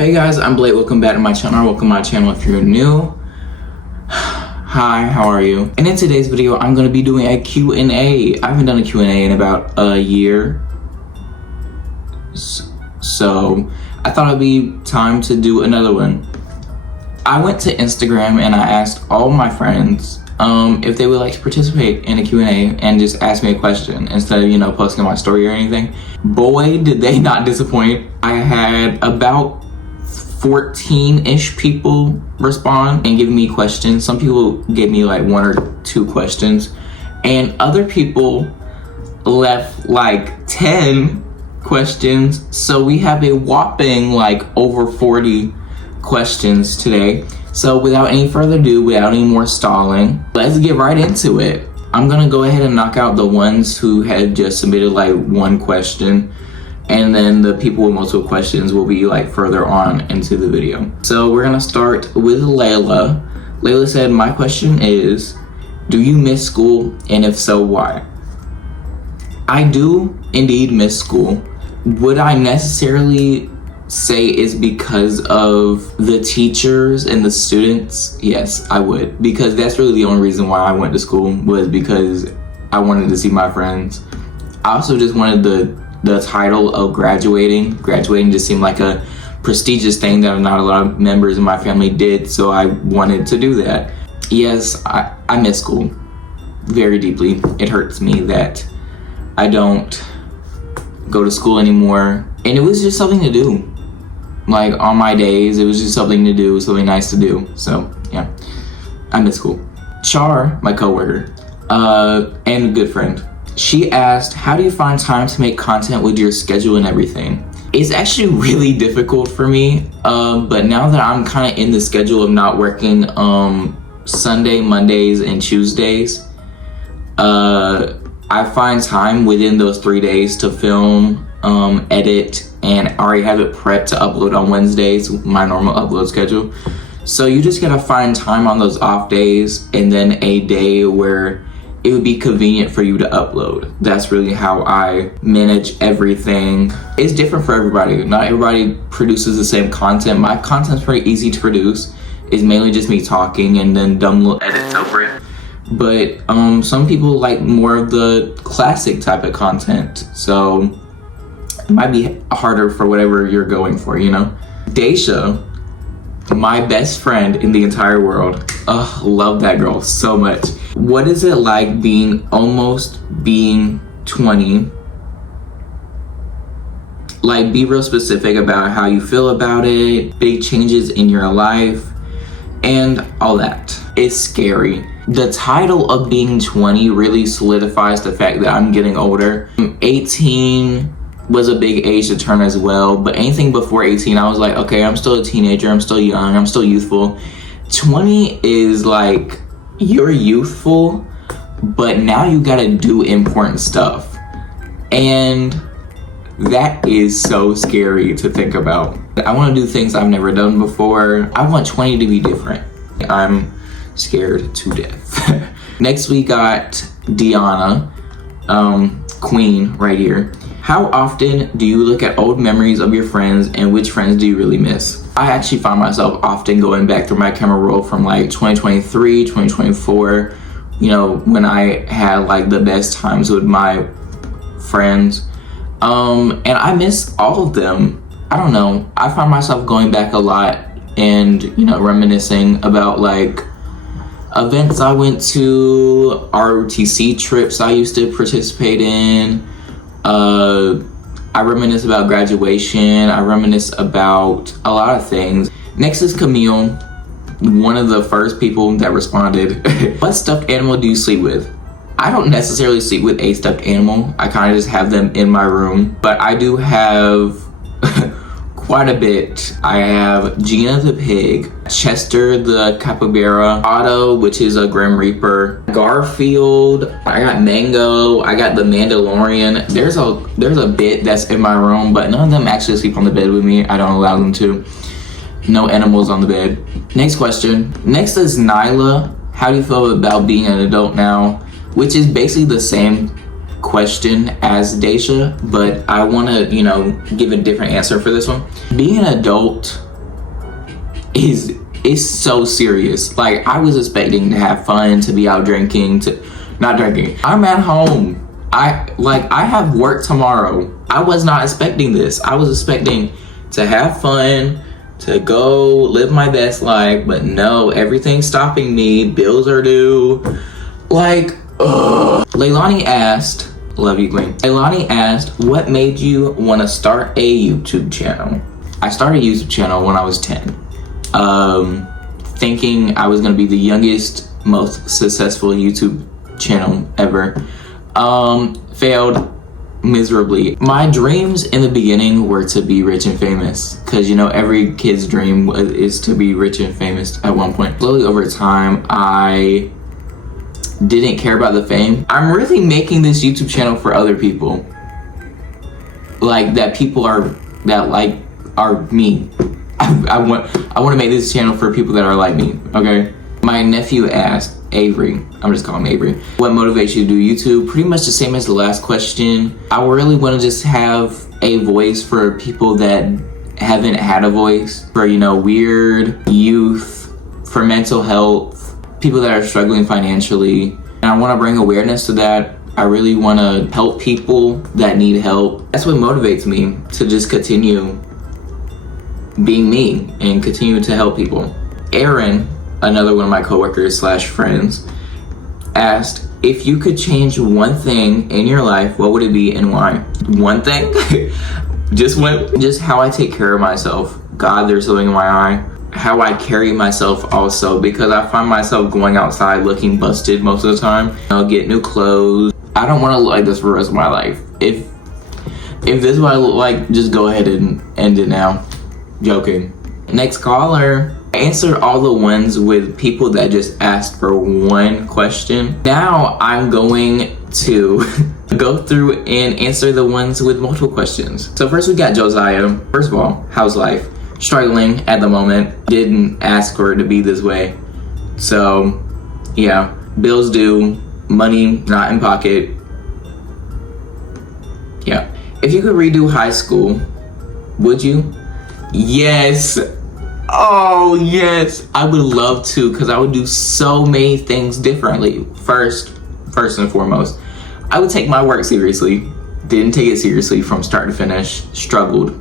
Hey guys, I'm Blake. Welcome back to my channel. Welcome to my channel if you're new. Hi, how are you? And in today's video, I'm going to be doing a Q&A. I haven't done a Q&A in about a year. So I thought it'd be time to do another one. I went to Instagram and I asked all my friends if they would like to participate in a Q&A and just ask me a question instead of, posting my story or anything. Boy, did they not disappoint. I had about 14-ish people respond and give me questions. Some people gave me like 1 or 2 questions, and other people left like 10 questions. So we have a whopping like over 40 questions today. So without any further ado, without any more stalling, let's get right into it. I'm gonna go ahead and knock out the ones who had just submitted like 1 question, and then the people with multiple questions will be like further on into the video. So we're gonna start with Layla. Layla said, my question is, do you miss school? And if so, why? I do indeed miss school. Would I necessarily say is because of the teachers and the students? Yes, I would, because that's really the only reason why I went to school, was because I wanted to see my friends. I also just wanted the title of graduating just seemed like a prestigious thing that not a lot of members of my family did, so I wanted to do that. Yes, I miss school very deeply. It hurts me that I don't go to school anymore, and it was just something to do. Like on my days, it was just something to do, something nice to do. So yeah, I miss school. Char, my coworker, and a good friend, she asked, how do you find time to make content with your schedule and everything? It's actually really difficult for me, but now that I'm kind of in the schedule of not working Sunday, Mondays, and Tuesdays, I find time within those 3 days to film, edit, and I already have it prepped to upload on Wednesdays, my normal upload schedule. So you just gotta find time on those off days and then a day where it would be convenient for you to upload. That's really how I manage everything. It's different for everybody. Not everybody produces the same content. My content's pretty easy to produce. It's mainly just me talking and then dumb little edits over it. But some people like more of the classic type of content. So it might be harder for whatever you're going for, Daisha, my best friend in the entire world. Love that girl so much. What is it like being 20? Like, be real specific about how you feel about it, big changes in your life, and all that. It's scary. The title of being 20 really solidifies the fact that I'm getting older. 18 was a big age to turn as well, but anything before 18, I was like, okay, I'm still a teenager, I'm still young, I'm still youthful. 20 is like, you're youthful, but now you gotta do important stuff. And that is so scary to think about. I wanna do things I've never done before. I want 20 to be different. I'm scared to death. Next we got Deanna, Queen right here. How often do you look at old memories of your friends, and which friends do you really miss? I actually find myself often going back through my camera roll from like 2023, 2024, when I had like the best times with my friends. And I miss all of them. I don't know. I find myself going back a lot and, reminiscing about like events I went to, ROTC trips I used to participate in. I reminisce about graduation. I reminisce about a lot of things. Next is Camille, one of the first people that responded. What stuffed animal do you sleep with? I don't necessarily sleep with a stuffed animal. I kind of just have them in my room, but I do have quite a bit. I have Gina the pig, Chester the capybara, Otto, which is a Grim Reaper, Garfield, I got Mango, I got the Mandalorian. There's a bit that's in my room, but none of them actually sleep on the bed with me. I don't allow them to. No animals on the bed. Next question. Next is Nyla. How do you feel about being an adult now? Which is basically the same question as Daisha, but I want to, give a different answer for this one. Being an adult is so serious. Like, I was expecting to have fun, to be out drinking, not drinking. I'm at home. I have work tomorrow. I was not expecting this. I was expecting to have fun, to go live my best life, but no, everything's stopping me. Bills are due. Like, ugh. Leilani asked, love you, Queen. Leilani asked, what made you want to start a YouTube channel? I started a YouTube channel when I was 10. Thinking I was gonna be the youngest, most successful YouTube channel ever. Failed miserably. My dreams in the beginning were to be rich and famous, because you know every kid's dream is to be rich and famous at one point. Slowly over time, I didn't care about the fame. I'm really making this YouTube channel for other people, like that people are me. I want to make this channel for people that are like me. Okay. My nephew asked, Avery, I'm just calling him Avery, what motivates you to do YouTube? Pretty much the same as the last question. I really want to just have a voice for people that haven't had a voice, for, you know, weird youth, for mental health, people that are struggling financially. And I want to bring awareness to that. I really want to help people that need help. That's what motivates me to just continue being me and continue to help people. Aaron, another one of my coworkers / friends, asked, if you could change one thing in your life, what would it be and why? One thing? Just how I take care of myself. God, there's something in my eye. How I carry myself also, because I find myself going outside looking busted most of the time. I'll get new clothes. I don't want to look like this for the rest of my life. If this is what I look like, just go ahead and end it now. Joking. Next caller. I answered all the ones with people that just asked for one question. Now I'm going to go through and answer the ones with multiple questions. So first we got Josiah. First of all, how's life? Struggling at the moment. Didn't ask for it to be this way. So yeah, bills due, money not in pocket. Yeah. If you could redo high school, would you? Yes. Oh yes, I would love to, because I would do so many things differently. First and foremost, I would take my work seriously. Didn't take it seriously from start to finish. Struggled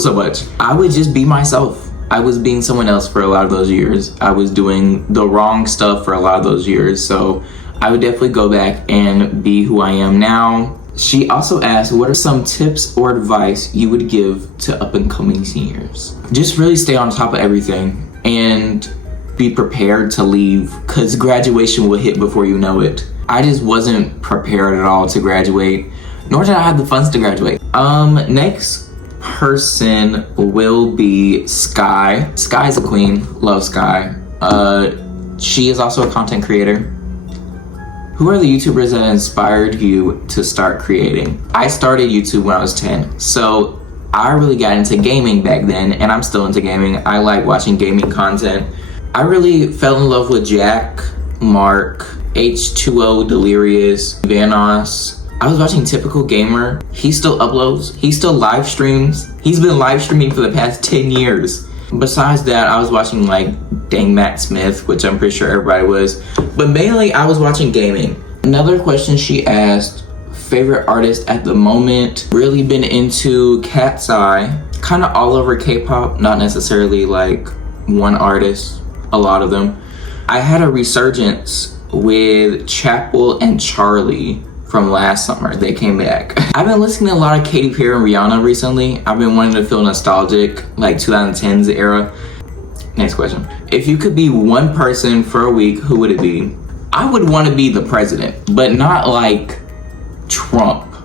so much. I would just be myself. I was being someone else for a lot of those years. I was doing the wrong stuff for a lot of those years. So I would definitely go back and be who I am now. She also asked, what are some tips or advice you would give to up and coming seniors? Just really stay on top of everything and be prepared to leave, because graduation will hit before you know it. I just wasn't prepared at all to graduate, nor did I have the funds to graduate. Next person will be Sky. Sky's a queen. Love Sky. She is also a content creator. Who are the YouTubers that inspired you to start creating? I started YouTube when I was 10, so I really got into gaming back then, and I'm still into gaming. I like watching gaming content. I really fell in love with Jack, Mark, H2O, Delirious, Vanos. I was watching Typical Gamer. He still uploads. He still live streams. He's been live streaming for the past 10 years. Besides that, I was watching like Dang Matt Smith, which I'm pretty sure everybody was. But mainly, I was watching gaming. Another question she asked, favorite artist at the moment. Really been into Cat's Eye. Kind of all over K-pop, not necessarily like one artist, a lot of them. I had a resurgence with Chapel and Charlie from last summer. They came back. I've been listening to a lot of Katy Perry and Rihanna recently. I've been wanting to feel nostalgic, like 2010s era. Next question. If you could be one person for a week, who would it be? I would want to be the president, but not like Trump.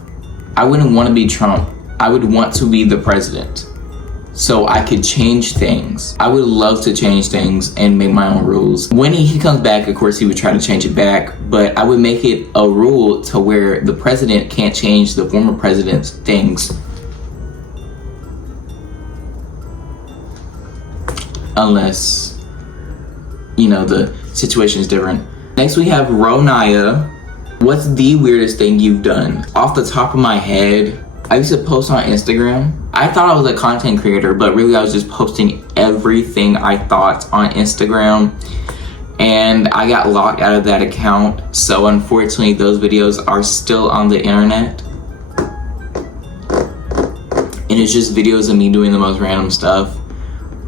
I wouldn't want to be Trump. I would want to be the president, so I could change things. I would love to change things and make my own rules. When he comes back, of course, he would try to change it back, but I would make it a rule to where the president can't change the former president's things. Unless, you know, the situation is different. Next we have Ronaya. What's the weirdest thing you've done? Off the top of my head, I used to post on Instagram. I thought I was a content creator, but really I was just posting everything I thought on Instagram. And I got locked out of that account. So unfortunately, those videos are still on the internet. And it's just videos of me doing the most random stuff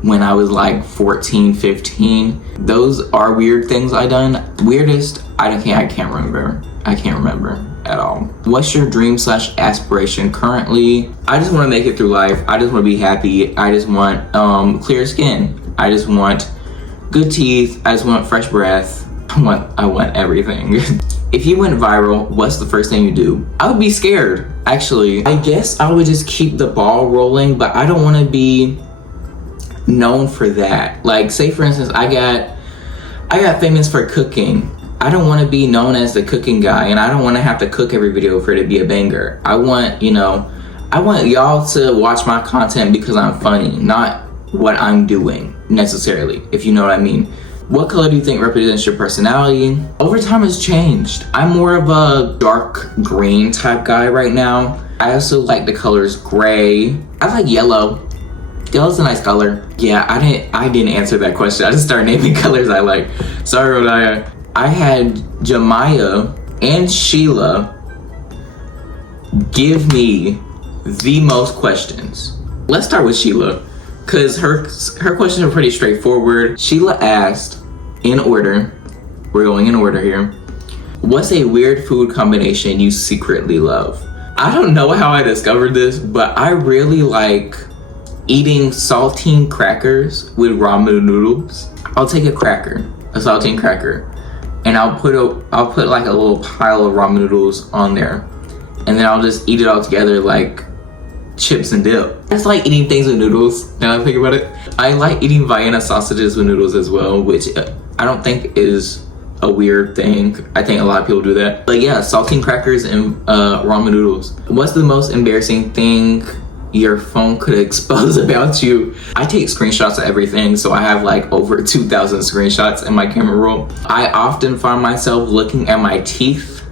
when I was like 14, 15. Those are weird things I done. Weirdest, I can't remember. I can't remember at all. What's your dream / aspiration currently? I just want to make it through life. I just want to be happy. I just want clear skin. I just want good teeth. I just want fresh breath. I want everything. If you went viral, what's the first thing you do? I would be scared, actually. I guess I would just keep the ball rolling, but I don't want to be known for that. Like, say for instance, I got famous for cooking. I don't want to be known as the cooking guy, and I don't want to have to cook every video for it to be a banger. I want y'all to watch my content because I'm funny, not what I'm doing necessarily, if you know what I mean. What color do you think represents your personality? Over time it's changed. I'm more of a dark green type guy right now. I also like the colors gray. I like yellow. Yellow's a nice color. Yeah, I didn't answer that question. I just started naming colors I like. Sorry, Rodaya. I had Jemiah and Sheila give me the most questions. Let's start with Sheila, because her questions are pretty straightforward. Sheila asked, in order, we're going in order here, what's a weird food combination you secretly love? I don't know how I discovered this, but I really like eating saltine crackers with ramen noodles. I'll take a saltine cracker, and I'll put like a little pile of ramen noodles on there, and then I'll just eat it all together like chips and dip. I just like eating things with noodles, now that I think about it. I like eating Vienna sausages with noodles as well, which I don't think is a weird thing. I think a lot of people do that. But yeah, saltine crackers and ramen noodles. What's the most embarrassing thing your phone could expose about you? I take screenshots of everything, so I have like over 2,000 screenshots in my camera roll. I often find myself looking at my teeth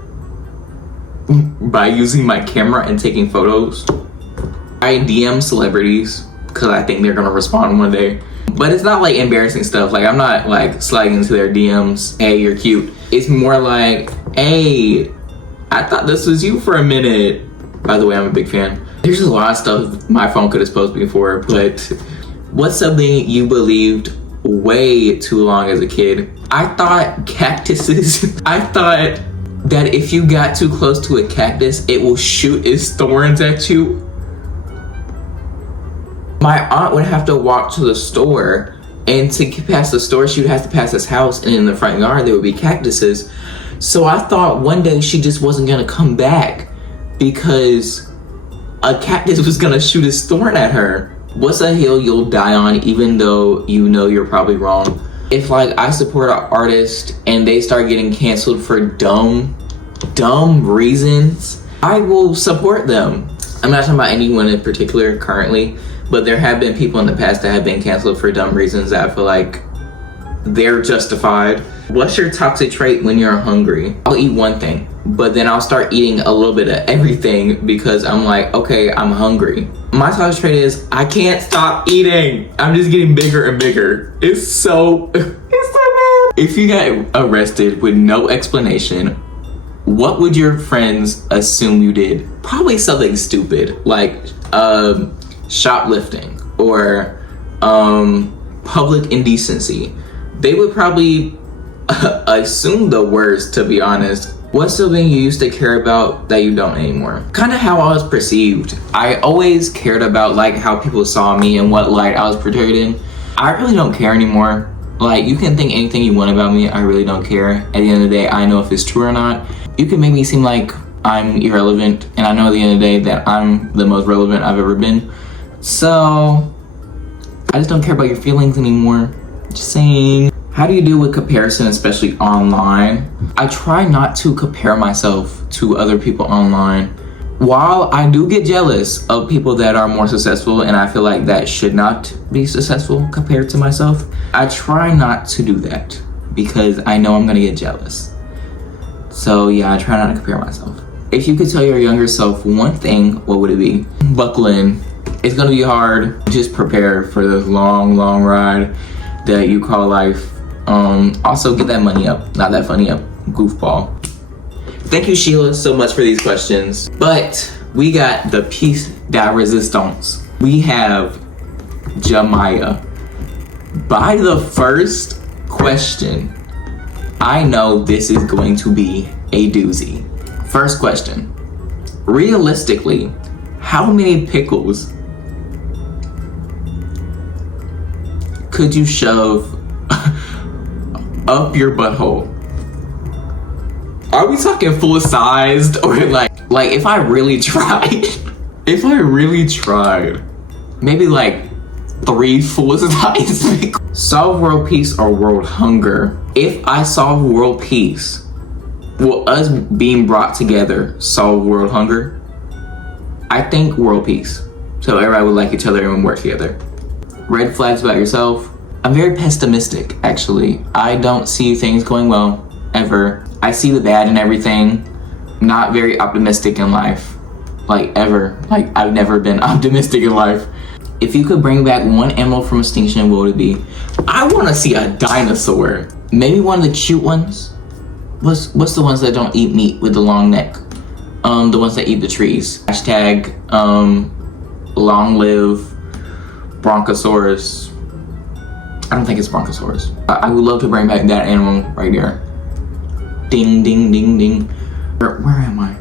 by using my camera and taking photos. I DM celebrities because I think they're gonna respond one day. But it's not like embarrassing stuff. Like, I'm not like sliding into their DMs, hey, you're cute. It's more like, hey, I thought this was you for a minute. By the way, I'm a big fan. There's just a lot of stuff my phone could expose me for, but what's something you believed way too long as a kid? I thought cactuses, I thought that if you got too close to a cactus, it will shoot its thorns at you. My aunt would have to walk to the store, and to get past the store, she would have to pass this house, and in the front yard, there would be cactuses. So I thought one day she just wasn't gonna come back because a cactus was gonna shoot its thorn at her. What's a hill you'll die on even though you know you're probably wrong? If like I support an artist and they start getting canceled for dumb reasons, I will support them. I'm not talking about anyone in particular currently, but there have been people in the past that have been canceled for dumb reasons that I feel like they're justified. What's your toxic trait when you're hungry? I'll eat one thing, but then I'll start eating a little bit of everything because I'm like, okay, I'm hungry. My toxic trait is I can't stop eating. I'm just getting bigger and bigger. It's so bad. If you got arrested with no explanation, what would your friends assume you did? Probably something stupid, like shoplifting or public indecency. They would probably assume the worst, to be honest. What's something you used to care about that you don't anymore? Kind of how I was perceived. I always cared about like how people saw me and what light I was portrayed in. I really don't care anymore. Like, you can think anything you want about me, I really don't care. At the end of the day, I know if it's true or not. You can make me seem like I'm irrelevant, and I know at the end of the day that I'm the most relevant I've ever been. So I just don't care about your feelings anymore. Just saying. How do you deal with comparison, especially online? I try not to compare myself to other people online. While I do get jealous of people that are more successful, and I feel like that should not be successful compared to myself, I try not to do that because I know I'm gonna get jealous. So yeah, I try not to compare myself. If you could tell your younger self one thing, what would it be? Buckle in. It's gonna be hard. Just prepare for this long, long ride that you call life. Also get that money up. Not that funny up, goofball. Thank you, Sheila, so much for these questions. But we got the piece de resistance. We have Jamaya. By the first question, I know this is going to be a doozy. First question. Realistically, how many pickles could you shove up your butthole? Are we talking full sized or like if I really tried, maybe like 3 full size pickles? Solve world peace or world hunger? If I solve world peace, will us being brought together solve world hunger? I think world peace. So everybody would like each other and work together. Red flags about yourself. I'm very pessimistic, actually. I don't see things going well, ever. I see the bad in everything. Not very optimistic in life, like ever. Like I've never been optimistic in life. If you could bring back one animal from extinction, what would it be? I want to see a dinosaur. Maybe one of the cute ones. What's the ones that don't eat meat with the long neck? The ones that eat the trees. Hashtag long live Bronchosaurus. I don't think it's Bronchosaurus. I would love to bring back that animal right there. Ding, ding, ding, ding. Where am I?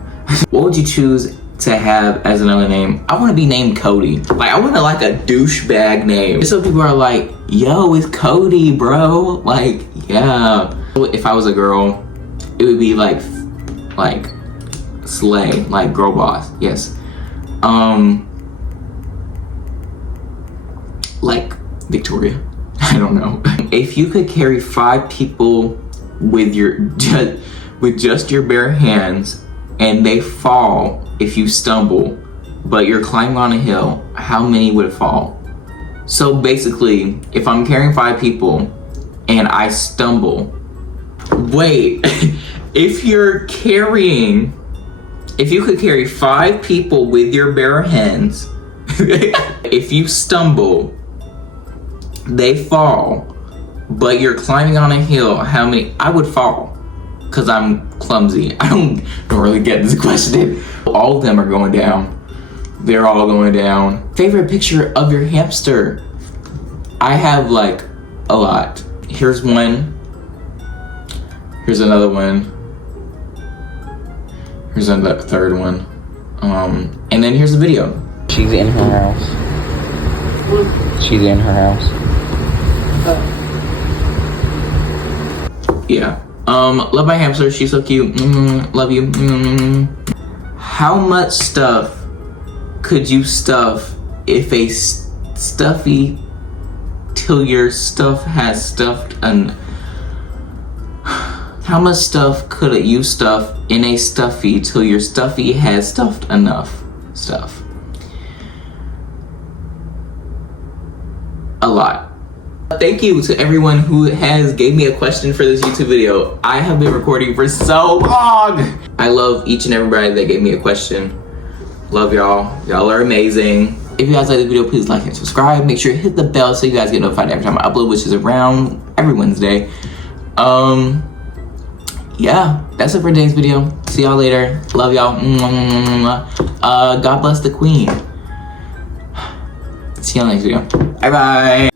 What would you choose to have as another name? I want to be named Cody. Like, I want to like a douchebag name. Just so people are like, yo, it's Cody, bro. Like, yeah. If I was a girl, it would be like Slay, like girl boss. Yes. Like Victoria. I don't know. If you could carry 5 people with just your bare hands and they fall if you stumble, but you're climbing on a hill, how many would fall? So basically, if I'm carrying 5 people and I stumble, wait, if you could carry 5 people with your bare hands, if you stumble, they fall, but you're climbing on a hill, how many? I would fall, because I'm clumsy. I don't really get this question. All of them are going down. They're all going down. Favorite picture of your hamster? I have like a lot. Here's one. Here's another one. Here's another third one. And then here's the video. She's in her house. She's in her house. Yeah. Love my hamster. She's so cute. Love you. How much stuff could you stuff if a stuffy till your stuff has stuffed and how much stuff could you stuff in a stuffy till your stuffy has stuffed enough stuff? A lot. Thank you to everyone who has gave me a question for this YouTube video. I have been recording for so long. I love each and everybody that gave me a question. Love y'all. Y'all are amazing. If you guys like the video, please like and subscribe. Make sure to hit the bell so you guys get notified every time I upload, which is around every Wednesday. Yeah, that's it for today's video. See y'all later. Love y'all. God bless the queen. See y'all next video. Bye bye.